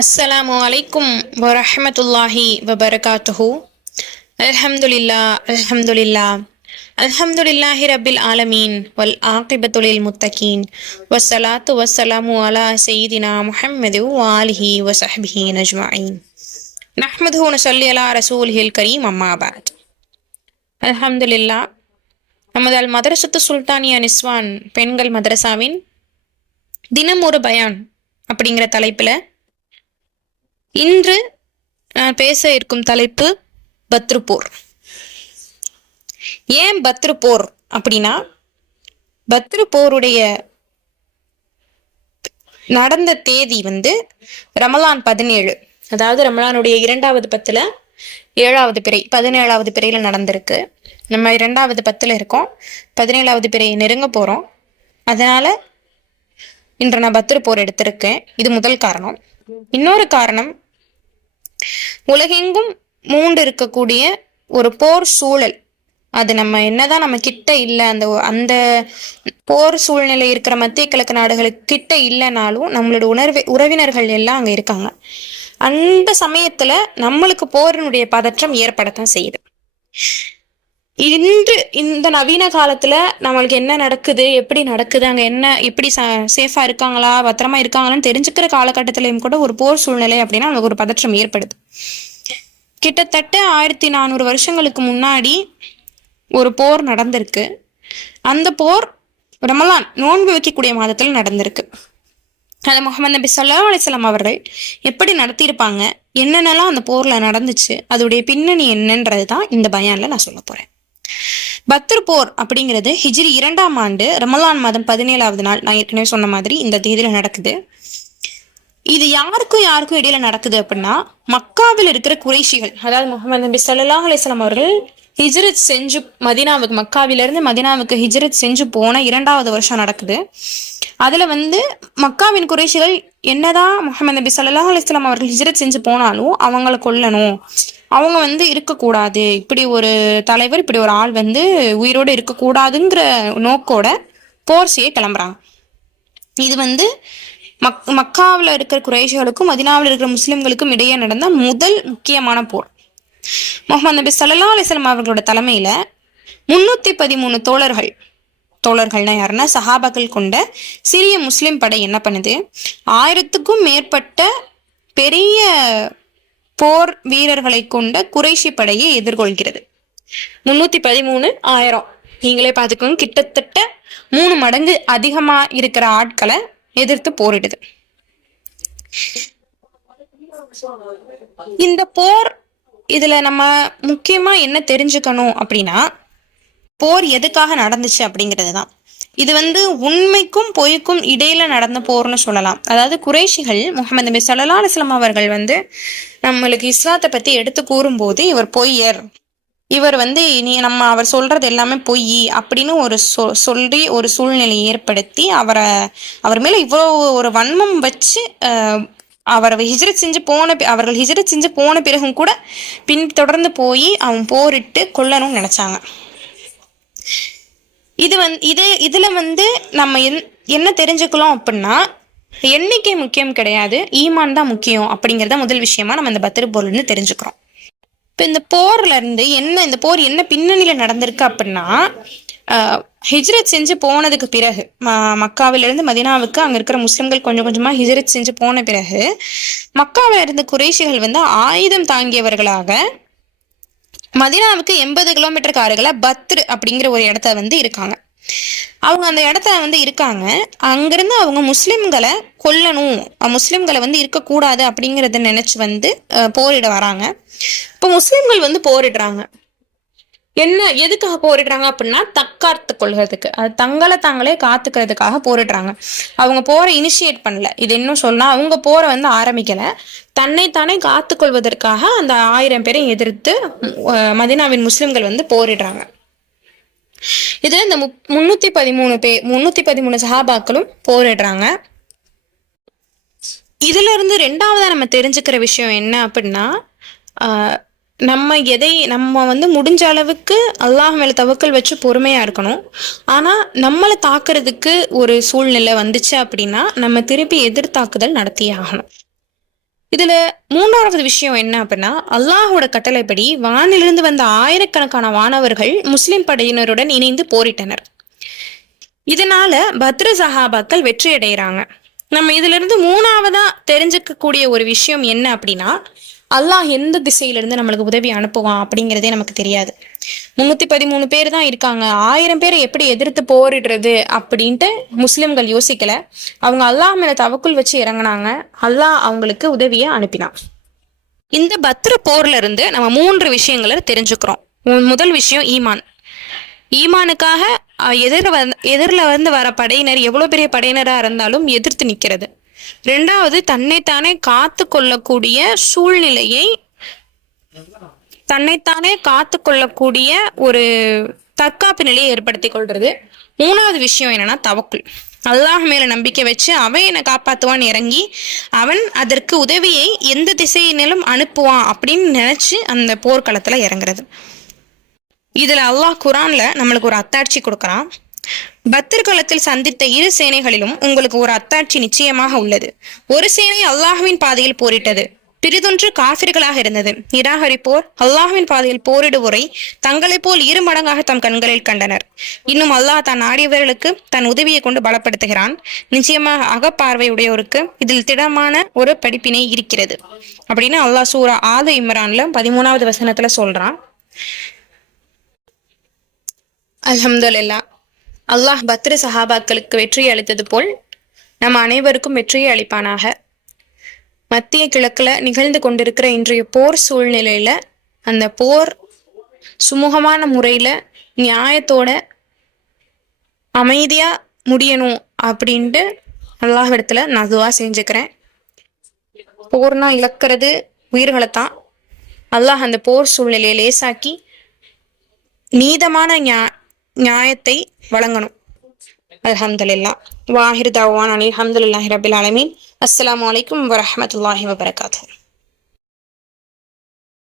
அஸ்ஸலாமு அலைக்கும் வரஹ்மத்துல்லாஹி வபரகாத்துஹு. அல்ஹம்துலில்லா அல்ஹம்துலில்லா அல்ஹம்துலில்லாஹி ரப்பில் ஆலமீன் வல் ஆகிபத்துலில் முத்தகீன் வஸ்ஸலாத்து வஸ்ஸலாமு அலா சய்யிதினா முஹம்மது வ ஆலிஹி வ ஸஹ்பிஹி அஜ்மஈன். நஹ்மதுஹு வ நஸல்லி அலா ரசூலிஹில் கரீம் அம்மா பஅத். அல்ஹம்துலில்லா. நமது அல் மதரசத்து சுல்தானியா நிஸ்வான் பெண்கள் மதரசாவின் தினம் ஒரு பயான் அப்படிங்கிற தலைப்பில் இன்று நான் பேச இருக்கும் தலைப்பு பத்ரு போர். ஏன் பத்ரு போர் அப்படின்னா, பத்ரு போருடைய நடந்த தேதி ரமலான் 17, அதாவது ரமலானுடைய 2வது பத்துல 7வது பிறை 17வது பிறையில நடந்திருக்கு. நம்ம 2வது பத்துல இருக்கோம், 17வது பிறையை நெருங்க போறோம். அதனால இன்று நான் பத்ரு போர் எடுத்திருக்கேன். இது முதல் காரணம். இன்னொரு காரணம், உலகெங்கும் மூண்டு இருக்கக்கூடிய ஒரு போர் சூழல். அது நம்ம என்னதான் நம்ம கிட்ட இல்லை, அந்த போர் சூழ்நிலை இருக்கிற மத்திய கிழக்கு நாடுகளுக்கு கிட்ட இல்லைனாலும் நம்மளோட உறவினர்கள் எல்லாம் அங்க இருக்காங்க. அந்த சமயத்துல நம்மளுக்கு போரினுடைய பதற்றம் ஏற்படத்தான் செய்யுது. இன்று இந்த நவீன காலத்துல நம்மளுக்கு என்ன நடக்குது, எப்படி நடக்குது, அங்க என்ன எப்படி சேஃபா இருக்காங்களா, பத்திரமா இருக்காங்களான்னு தெரிஞ்சுக்கிற காலகட்டத்திலையும் கூட ஒரு போர் சூழ்நிலை அப்படின்னா நமக்கு ஒரு பதற்றம் ஏற்படுது. கிட்டத்தட்ட 1400 வருஷங்களுக்கு முன்னாடி ஒரு போர் நடந்திருக்கு. அந்த போர் ரமலான் நோன்பு வைக்கக்கூடிய மாதத்துல நடந்திருக்கு. அது முஹம்மது நபி ஸல்லல்லாஹு அலைஹி வஸல்லம் அவர்கள் எப்படி நடத்தியிருப்பாங்க, என்னென்னலாம் அந்த போர்ல நடந்துச்சு, அதோடைய பின்னணி என்னன்றது தான் இந்த பயான்ல நான் சொல்ல போறேன். பத்ர் போர் அப்படிங்கிறது ஹிஜ்ரி 2ஆம் ஆண்டு ரமலான் மாதம் 17வது நாள், நான் ஏற்கனவே சொன்ன மாதிரி இந்த தேதியில நடக்குது. இது யாருக்கும் இடையில நடக்குது அப்படின்னா, மக்காவில் இருக்கிற குறைஷிகள், அதாவது முஹம்மது நபி ஸல்லல்லாஹு அலைஹி வஸல்லம் அவர்கள் ஹிஜ்ரத் செஞ்சு மதீனாவுக்கு, மக்காவிலிருந்து மதீனாவுக்கு ஹிஜ்ரத் செஞ்சு போன 2வது வருஷம் நடக்குது. அதுல மக்காவின் குறைஷிகள் என்னதான் முஹம்மது நபி ஸல்லல்லாஹு அலைஹி வஸல்லம் அவர்கள் ஹிஜ்ரத் செஞ்சு போனாலும் அவங்கள கொல்லணும், அவங்க இருக்கக்கூடாது, இப்படி ஒரு தலைவர், இப்படி ஒரு ஆள் உயிரோடு இருக்கக்கூடாதுங்கிற நோக்கோட போர் செய்ய கிளம்புறாங்க. இது மக்காவில் இருக்கிற குறைஷிகளுக்கும் மதீனாவில் இருக்கிற முஸ்லிம்களுக்கும் இடையே நடந்த முதல் முக்கியமான போர். முஹம்மது நபி ஸல்லல்லாஹு அலைஹி வஸல்லம் அவர்களோட தலைமையில 313 தோழர்கள்னா யாருன்னா சஹாபாக்கள் கொண்ட சிறிய முஸ்லிம் படை என்ன பண்ணுது, 1000க்கும் மேற்பட்ட பெரிய போர் வீரர்களை கொண்ட குறைஷி படையை எதிர்கொள்கிறது. 313 1000, நீங்களே பார்த்துக்கோங்க, கிட்டத்தட்ட 3 மடங்கு அதிகமா இருக்கிற ஆட்களை எதிர்த்து போரிடுது. இந்த போர், இதுல நம்ம முக்கியமா என்ன தெரிஞ்சுக்கணும் அப்படின்னா, போர் எதுக்காக நடந்துச்சு அப்படிங்கிறது தான். இது உண்மைக்கும் பொய்க்கும் இடையில நடந்த போர்னு சொல்லலாம். அதாவது குறைஷிகள் முஹம்மது நபி ஸல்லல்லாஹு அலைஹி வஸல்லம் அவர்கள் நம்மளுக்கு இஸ்லாத்தை பத்தி எடுத்து கூறும்போது, இவர் பொய்யர், இவர் அவர் சொல்றது எல்லாமே பொய் அப்படின்னு சொல்லி ஒரு சூழ்நிலை ஏற்படுத்தி அவர் மேல இவ்வளோ ஒரு வன்மம் வச்சு அவர்கள் ஹிஜ்ரத் செஞ்சு போன பிறகும் கூட தொடர்ந்து போய் அவன் போரிட்டு கொல்லணும்னு நினைச்சாங்க. இதுல நம்ம என்ன தெரிஞ்சுக்கலாம் அப்படின்னா, எண்ணிக்கை முக்கியம் கிடையாது, ஈமான் தான் முக்கியம் அப்படிங்கிறத முதல் விஷயமா நம்ம இந்த பத்ர் போர்ல இருந்து தெரிஞ்சுக்கிறோம். இப்ப இந்த போர்ல இருந்து இந்த போர் என்ன பின்னணியில நடந்திருக்கு அப்படின்னா, ஹிஜ்ரத் செஞ்சு போனதுக்கு பிறகு, மக்காவிலிருந்து மதீனாவுக்கு அங்க இருக்கிற முஸ்லிம்கள் கொஞ்சம் கொஞ்சமா ஹிஜ்ரத் செஞ்சு போன பிறகு, மக்காவில இருந்த குறைஷிகள் ஆயுதம் தாங்கியவர்களாக மதீனாவுக்கு 80 கிலோமீட்டருக்கு அருகில பத்ர் அப்படிங்கிற ஒரு இடத்த இருக்காங்க. அவங்க அந்த இடத்துல இருக்காங்க. அங்கிருந்து அவங்க முஸ்லிம்களை கொல்லணும், முஸ்லிம்களை இருக்கக்கூடாது அப்படிங்கறத நினைச்சு போரிட வராங்க. இப்ப முஸ்லிம்கள் போரிடுறாங்க. எதுக்காக போரிடுறாங்க அப்படின்னா, தற்காத்து கொள்றதுக்கு, அது தங்களை தாங்களே காத்துக்கிறதுக்காக போரிடுறாங்க. அவங்க போரை இனிஷியேட் பண்ணல. இது இன்னும் சொன்னா, அவங்க போரை ஆரம்பிக்கல, தன்னைத்தானே காத்து கொள்வதற்காக அந்த 1000 பேரை எதிர்த்து மதீனாவின் முஸ்லிம்கள் போரிடுறாங்க. இதுல இந்த 313 சஹாபாக்களும் போரிடுறாங்க. இதுல இருந்து 2வதா நம்ம தெரிஞ்சுக்கிற விஷயம் என்ன அப்படின்னா, நம்ம முடிஞ்ச அளவுக்கு அல்லாஹ் மேல தவக்கல் வச்சு பொறுமையா இருக்கணும். ஆனா நம்மளை தாக்குறதுக்கு ஒரு சூழ்நிலை வந்துச்சு அப்படின்னா நம்ம திருப்பி எதிர்த்தாக்குதல் நடத்தியே ஆகணும். இதுல மூன்றாவது விஷயம் என்ன அப்படின்னா, அல்லாஹோட கட்டளைப்படி வானிலிருந்து வந்த ஆயிரக்கணக்கான வானவர்கள் முஸ்லிம் படையினருடன் இணைந்து போரிட்டனர். இதனால பத்ர சஹாபாக்கள் வெற்றி அடைகிறாங்க. நம்ம இதுல இருந்து மூணாவதா தெரிஞ்சுக்க கூடிய ஒரு விஷயம் என்ன அப்படின்னா, அல்லாஹ் எந்த திசையிலிருந்து நம்மளுக்கு உதவி அனுப்புவான் அப்படிங்கிறதே நமக்கு தெரியாது. 313 பேர் தான் இருக்காங்க, 1000 பேரை எப்படி எதிர்த்து போரிடுறது அப்படின்ட்டு முஸ்லிம்கள் யோசிக்கல. அவங்க அல்லாஹ் மேல தவக்குல் வச்சு இறங்கினாங்க. அல்லாஹ் அவங்களுக்கு உதவியை அனுப்பினான். இந்த பத்ர போர்ல இருந்து நம்ம 3 விஷயங்களை தெரிஞ்சுக்கிறோம். முதல் விஷயம் ஈமான். ஈமானுக்காக எதிரில் வந்து வர படையினர் எவ்வளவு பெரிய படையினரா இருந்தாலும் எதிர்த்து நிற்கிறது. 2வது, தன்னைத்தானே காத்து கொள்ளக்கூடிய சூழ்நிலையை, தன்னைத்தானே காத்து கொள்ளக்கூடிய ஒரு தற்காப்பு நிலையை ஏற்படுத்தி கொள்றது. 3வது விஷயம் என்னன்னா தவக்குல். அல்லாஹ் மேல நம்பிக்கை வச்சு அவன் என்னை காப்பாத்துவான் இறங்கி அவன் அதற்கு உதவியை எந்த திசையினாலும் அனுப்புவான் அப்படின்னு நினைச்சு அந்த போர்க்களத்துல இறங்குறது. இதுல அல்லாஹ் குரான்ல நம்மளுக்கு ஒரு அத்தாட்சி கொடுக்கறான். பத்ர் களத்தில் சந்தித்த 2 சேனைகளிலும் உங்களுக்கு ஒரு அத்தாட்சி நிச்சயமாக உள்ளது. ஒரு சேனை அல்லாஹ்வின் பாதையில் போரிட்டது, பிரிதொன்று காஃபிர்களாக இருந்தது. நிராகரிப்போர் அல்லாஹ்வின் பாதையில் போரிடுவோரை தங்களைப் போல் 2 மடங்காக தம் கண்களில் கண்டனர். இன்னும் அல்லாஹ் தான் நாடியவர்களுக்கு தன் உதவியை கொண்டு பலப்படுத்துகிறான். நிச்சயமாக அகப்பார்வை உடையோருக்கு இதில் திடமான ஒரு படிப்பினை இருக்கிறது அப்படின்னு அல்லாஹ் சூரா ஆல இம்ரான்ல 13வது வசனத்துல சொல்றான். அல்ஹம்துலில்லாஹ். அல்லாஹ் பத்ர சஹாபாக்களுக்கு வெற்றியை அளித்தது போல் நம்ம அனைவருக்கும் வெற்றியை அளிப்பானாக. மத்திய கிழக்குல நிகழ்ந்து கொண்டிருக்கிற இன்றைய போர் சூழ்நிலையில அந்த போர் சுமூகமான முறையில நியாயத்தோட அமைதியா முடியணும் அப்படின்ட்டு அல்லாஹ்விடத்துல நான் துஆ செஞ்சுக்கிறேன். போர்னா இழக்கிறது உயிர்களைத்தான். அல்லாஹ் அந்த போர் சூழ்நிலையை லேசாக்கி நீதமான நியாயத்தை வழங்கணும். அல்ஹம்துலில்லாஹ். வாஹிர் தஅவானா அல்ஹம்துலில்லாஹி ரப்பில் ஆலமீன். அஸ்ஸலாமு அலைக்கும் வரஹ்மத்துல்லாஹி வபரகாத்துஹு.